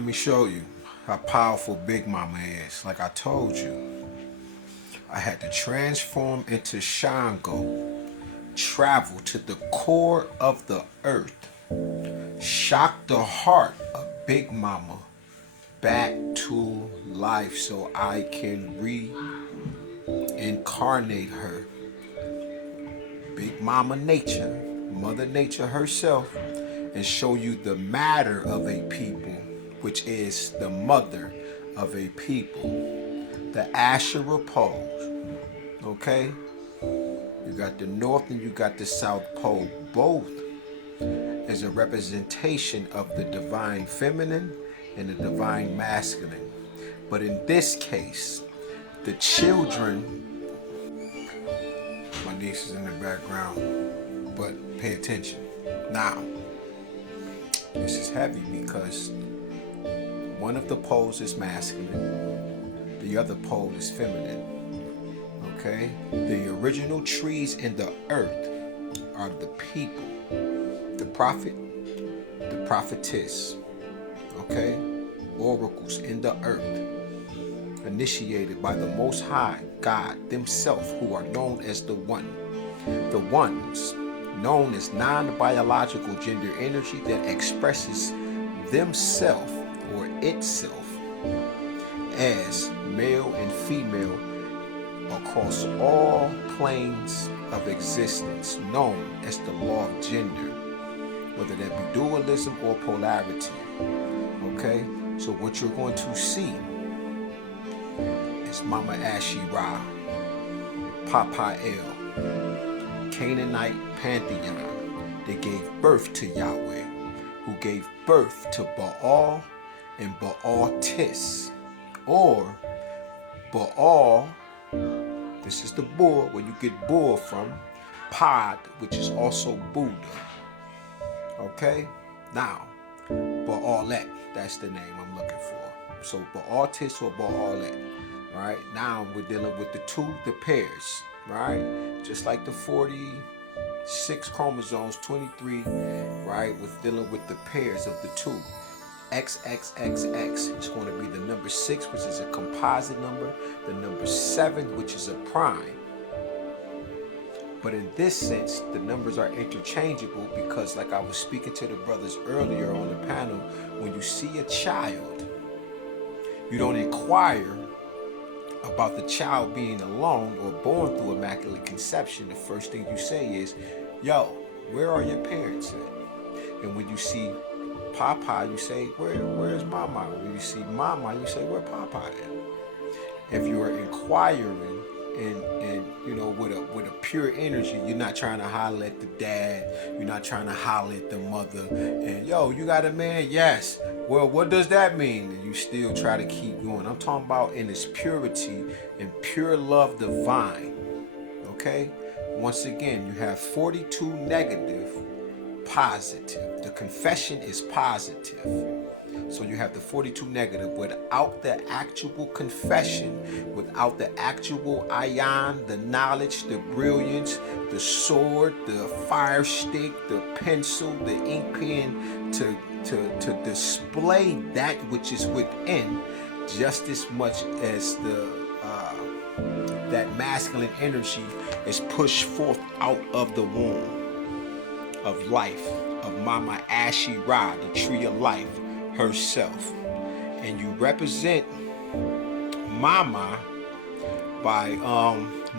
Let me show you how powerful Big Mama is. Like I told you, I had to transform into Shango, travel to the core of the earth, shock the heart of Big Mama back to life so I can reincarnate her. Big Mama Nature, Mother Nature herself, and show you the matter of a people, which is the mother of a people. The Asherah pole, okay? You got the North and you got the South Pole. Both is a representation of the divine feminine and the divine masculine. But in this case, the children, my niece is in the background, but pay attention. Now, this is heavy because one of the poles is masculine, the other pole is feminine. Okay? The original trees in the earth are the people, the prophet, the prophetess. Okay? Oracles in the earth, initiated by the Most High God themselves, who are known as the One. The ones known as non-biological gender energy that expresses themselves or itself as male and female across all planes of existence, known as the law of gender, whether that be dualism or polarity. Okay, so what you're going to see is Mama Asherah, Papa El, Canaanite pantheon. They gave birth to Yahweh, who gave birth to Baal and Baal Tis, or Baal. This is the boar, where you get boar from, Pod, which is also Buddha. Okay? Now, Baalet, that's the name I'm looking for. So Baaltis or Baalet. Right? Now we're dealing with the pairs. Right? Just like the 46 chromosomes, 23, right? We're dealing with the pairs of the two. XXXX is going to be the number 6, which is a composite number, the number 7, which is a prime. But in this sense, the numbers are interchangeable because, like I was speaking to the brothers earlier on the panel, when you see a child, you don't inquire about the child being alone or born through immaculate conception. The first thing you say is, yo, where are your parents at? And when you see Papa, you say, where's Mama? When you see Mama, you say, where Papa at? If you are inquiring and you know, with a pure energy, you're not trying to holler at the dad, you're not trying to holler at the mother, and yo, you got a man? Yes. Well, what does that mean? And you still try to keep going. I'm talking about in its purity and pure love divine. Okay? Once again, you have 42 negative, positive. The confession is positive. So you have the 42 negative without the actual confession, without the actual ion, the knowledge, the brilliance, the sword, the fire stick, the pencil, the ink pen to display that which is within, just as much as that masculine energy is pushed forth out of the womb of life of Mama Asherah, the tree of life herself. And you represent Mama by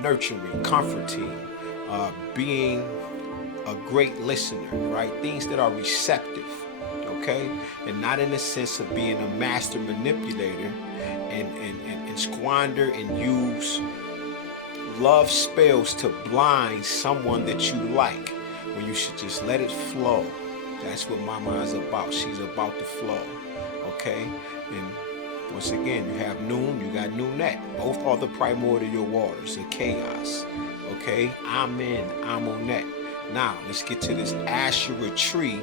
nurturing, comforting, being a great listener, right? Things that are receptive, okay? And not in the sense of being a master manipulator and squander and use love spells to blind someone that you like, when you should just let it flow. That's what Mama is about. She's about to flow. Okay? And once again, you have Noon, you got Noonet. Both are the primordial waters, the chaos. Okay? Amen, Amonet. Now, let's get to this Asherah tree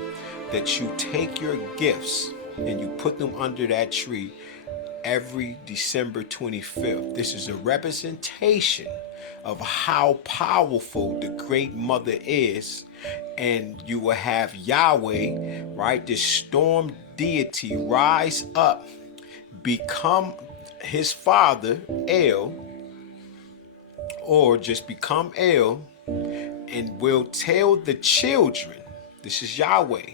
that you take your gifts and you put them under that tree every December 25th. This is a representation of how powerful the Great Mother is. And you will have Yahweh, right, this storm deity rise up, become his father, El, or just become El, and will tell the children, this is Yahweh,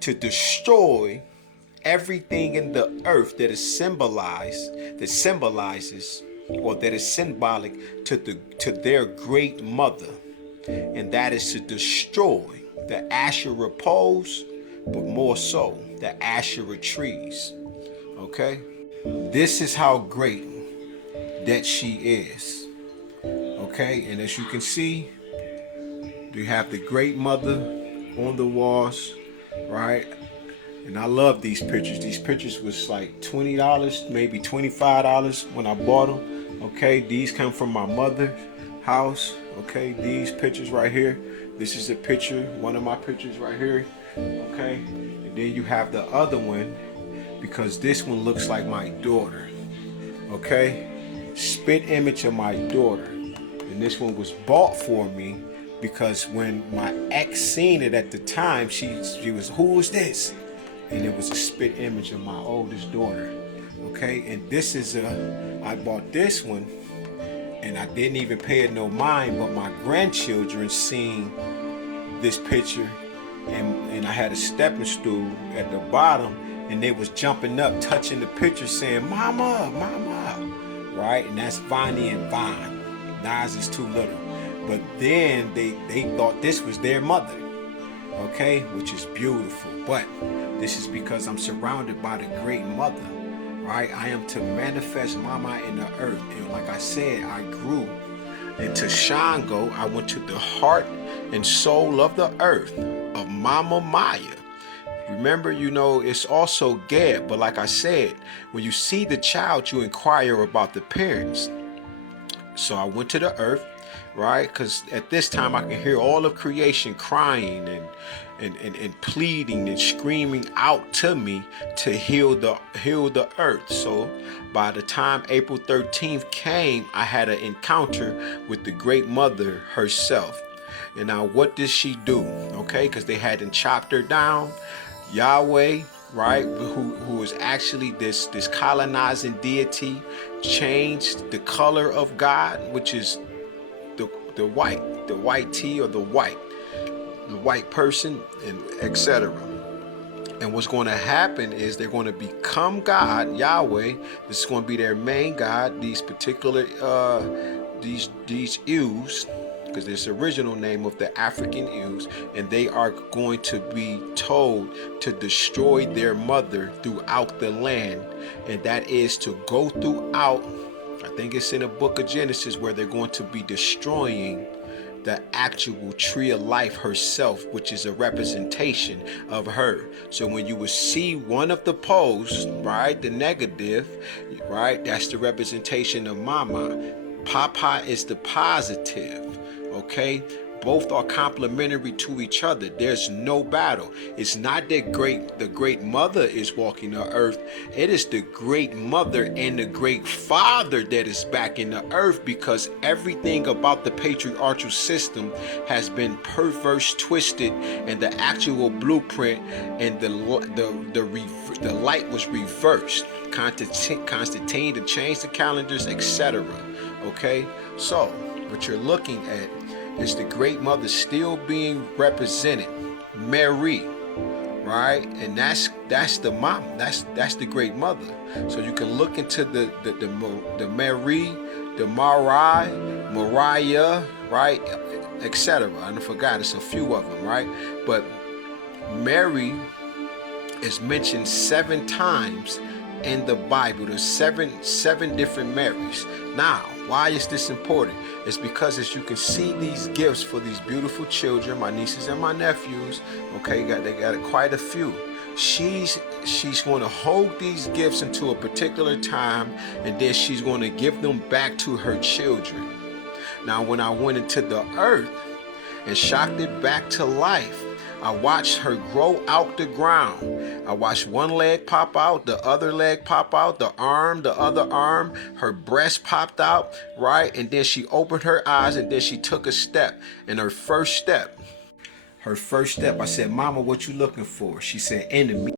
to destroy everything in the earth that is symbolizes, or that is symbolic to their great mother, and that is to destroy the Asherah poles, but more so the Asherah trees. Okay, this is how great that she is. Okay, and as you can see, you have the great mother on the walls, right? And I love these pictures. These pictures was like $20, maybe $25 when I bought them. Okay, these come from my mother's house. Okay, these pictures right here. This is a picture, one of my pictures right here. Okay, and then you have the other one, because this one looks like my daughter. Okay, spit image of my daughter. And this one was bought for me because when my ex seen it at the time, she was, who is this? And it was a spit image of my oldest daughter. Okay, and this is I bought this one and I didn't even pay it no mind, but my grandchildren seen this picture, and I had a stepping stool at the bottom, and they was jumping up, touching the picture, saying, "Mama, mama," right? And that's Vonnie and Von. Nas is too little. But then they thought this was their mother, okay, which is beautiful. But this is because I'm surrounded by the great mother, right? I am to manifest Mama in the earth. And like I said, I grew into Shango. I went to the heart and soul of the earth of Mama Maya. Remember, it's also Gad, but like I said, when you see the child, you inquire about the parents. So I went to the earth, right? Because at this time I can hear all of creation crying and pleading and screaming out to me to heal the earth. So by the time April 13th came, I had an encounter with the great mother herself. And now what did she do? Okay, because they hadn't chopped her down. Yahweh, right, who is actually this colonizing deity, changed the color of God, which is the white tea, or the white person, and etc. And what's going to happen is they're going to become God, Yahweh. This is going to be their main God. These particular these ewes, because it's the original name of the African ewes, and they are going to be told to destroy their mother throughout the land, and that is to go throughout. I think it's in the book of Genesis where they're going to be destroying the actual tree of life herself, which is a representation of her. So when you would see one of the poles, right, the negative, right, that's the representation of Mama. Papa is the positive, okay? Both are complementary to each other. There's no battle. It's not that the great mother is walking the earth. It is the great mother and the great father that is back in the earth, because everything about the patriarchal system has been perverse, twisted, and the actual blueprint and the light was reversed. Constantine to change the calendars, etc. Okay, so what you're looking at is the great mother still being represented, Meri, right? And that's the mom, that's the great mother. So you can look into the Meri, the Mariah, right, etc. I forgot, it's a few of them, right? But Meri is mentioned 7 times in the Bible. There's seven different Marys. Now, why is this important? It's because, as you can see, these gifts for these beautiful children, my nieces and my nephews, okay, they got quite a few. She's going to hold these gifts until a particular time, and then she's going to give them back to her children. Now, when I went into the earth and shocked it back to life, I watched her grow out the ground. I watched one leg pop out, the other leg pop out, the arm, the other arm, her breast popped out, right? And then she opened her eyes, and then she took a step. And her Her first step, I said, Mama, what you looking for? She said, enemy.